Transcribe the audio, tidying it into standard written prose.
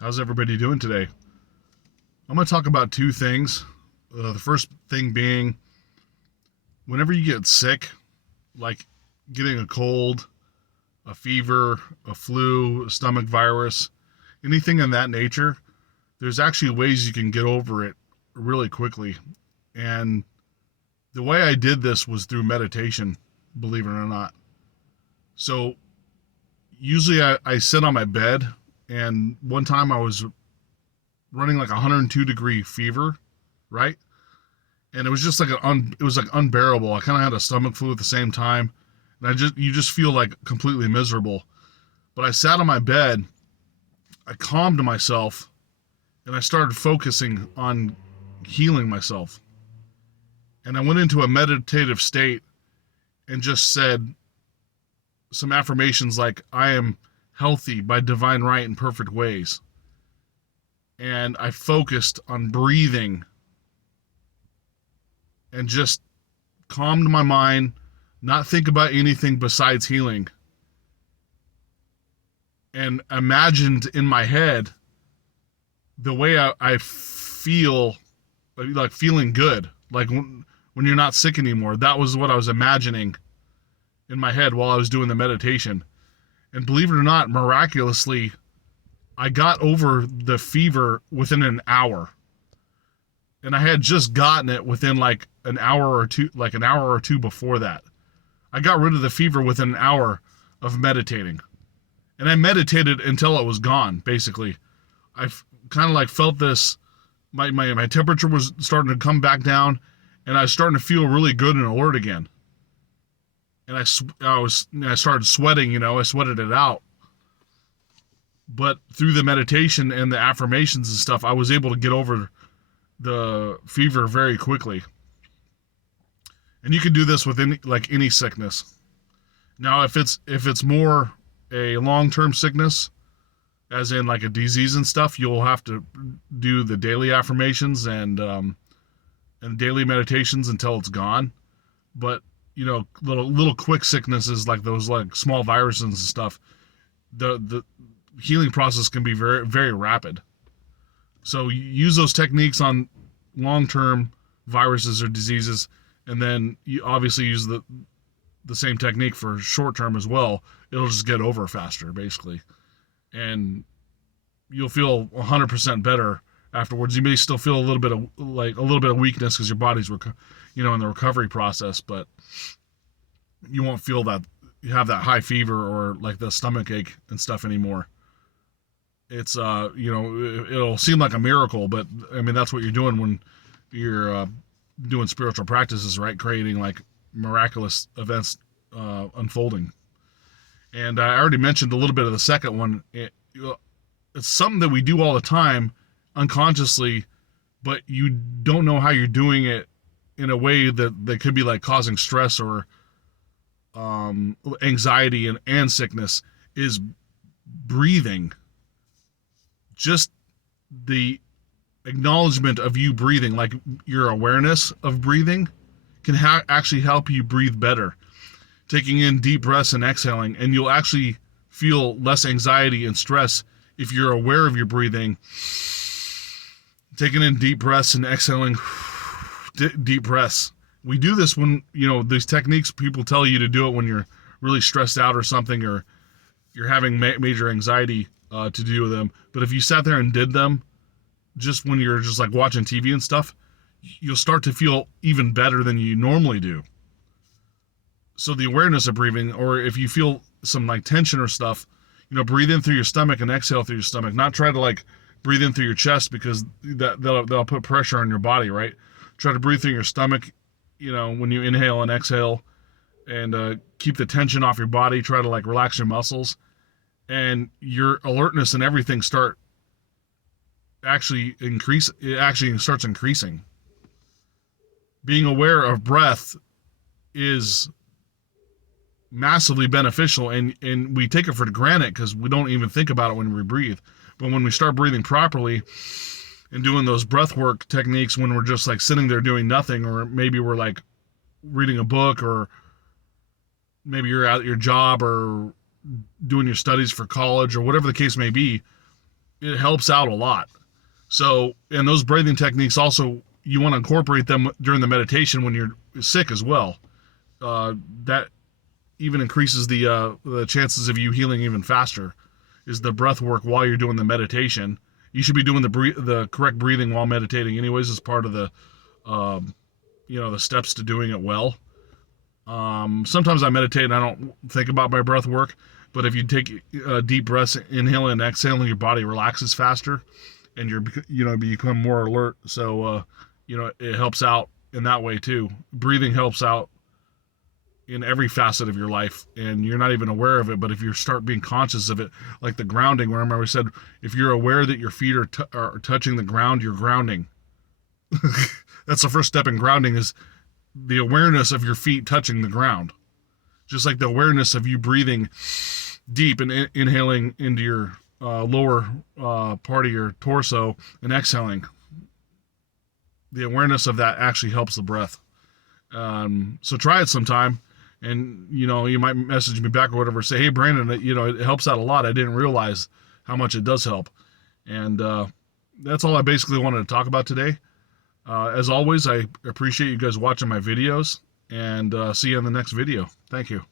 How's everybody doing today? I'm going to talk about two things. The first thing being, whenever you get sick, like getting a cold, a fever, a flu, a stomach virus, anything in that nature, there's actually ways you can get over it really quickly. And the way I did this was through meditation, believe it or not. So usually I sit on my bed, and one time I was running like 102-degree fever, right? And it was just like it was like unbearable. I kind of had a stomach flu at the same time, and you just feel like completely miserable. But I sat on my bed, I calmed myself, and I started focusing on healing myself. And I went into a meditative state and just said some affirmations like, I am healthy by divine right and perfect ways. And I focused on breathing and just calmed my mind, not think about anything besides healing. And imagined in my head the way I feel, like feeling good, like when you're not sick anymore. That was what I was imagining in my head while I was doing the meditation. And believe it or not, miraculously, I got over the fever within an hour. And I had just gotten it within like an hour or two before that. I got rid of the fever within an hour of meditating. And I meditated until it was gone, basically. I kind of like felt this, my temperature was starting to come back down, and I was starting to feel really good and alert again. And I started sweating, I sweated it out. But through the meditation and the affirmations and stuff, I was able to get over the fever very quickly. And you can do this with any sickness. Now, if it's more a long-term sickness, as in like a disease and stuff, you'll have to do the daily affirmations and daily meditations until it's gone. But little quick sicknesses like those, like small viruses and stuff, the healing process can be very, very rapid. So use those techniques on long-term viruses or diseases, and then you obviously use the same technique for short-term as well. It'll just get over faster, basically. And you'll feel 100% better afterwards. You may still feel a little bit of weakness because your body's in the recovery process, but you won't feel that you have that high fever or like the stomach ache and stuff anymore. It's it'll seem like a miracle, but I mean that's what you're doing when you're doing spiritual practices, right? Creating like miraculous events unfolding. And I already mentioned a little bit of the second one. It's something that we do all the time unconsciously, but you don't know how you're doing it in a way that could be like causing stress or anxiety and sickness, is breathing. Just the acknowledgement of you breathing, like your awareness of breathing, can actually help you breathe better. Taking in deep breaths and exhaling, and you'll actually feel less anxiety and stress if you're aware of your breathing. Taking in deep breaths and exhaling deep breaths. We do this when, these techniques, people tell you to do it when you're really stressed out or something, or you're having major anxiety to do with them. But if you sat there and did them just when you're just like watching TV and stuff, you'll start to feel even better than you normally do. So the awareness of breathing, or if you feel some like tension or stuff, breathe in through your stomach and exhale through your stomach. Not try to like breathe in through your chest, because that'll put pressure on your body, right? Try to breathe through your stomach, when you inhale and exhale, and keep the tension off your body. Try to like relax your muscles, and your alertness and everything starts increasing. Being aware of breath is massively beneficial, and we take it for granted because we don't even think about it when we breathe. But when we start breathing properly and doing those breath work techniques, when we're just like sitting there doing nothing, or maybe we're like reading a book, or maybe you're at your job or doing your studies for college, or whatever the case may be, it helps out a lot. So, and those breathing techniques also, you want to incorporate them during the meditation when you're sick as well. That even increases the chances of you healing even faster. Is the breath work while you're doing the meditation? You should be doing the correct breathing while meditating, anyways, as part of the the steps to doing it well. Sometimes I meditate and I don't think about my breath work, but if you take deep breaths, inhaling and exhaling, your body relaxes faster, and you become more alert. So it helps out in that way too. Breathing helps out in every facet of your life, and you're not even aware of it. But if you start being conscious of it, like the grounding, remember we said, if you're aware that your feet are touching the ground, you're grounding. That's the first step in grounding, is the awareness of your feet touching the ground. Just like the awareness of you breathing deep and inhaling into your lower part of your torso and exhaling. The awareness of that actually helps the breath. So try it sometime, and you might message me back or whatever, say, hey Brandon, it helps out a lot. I didn't realize how much it does help. And that's all I basically wanted to talk about today. As always, I appreciate you guys watching my videos, and see you in the next video. Thank you.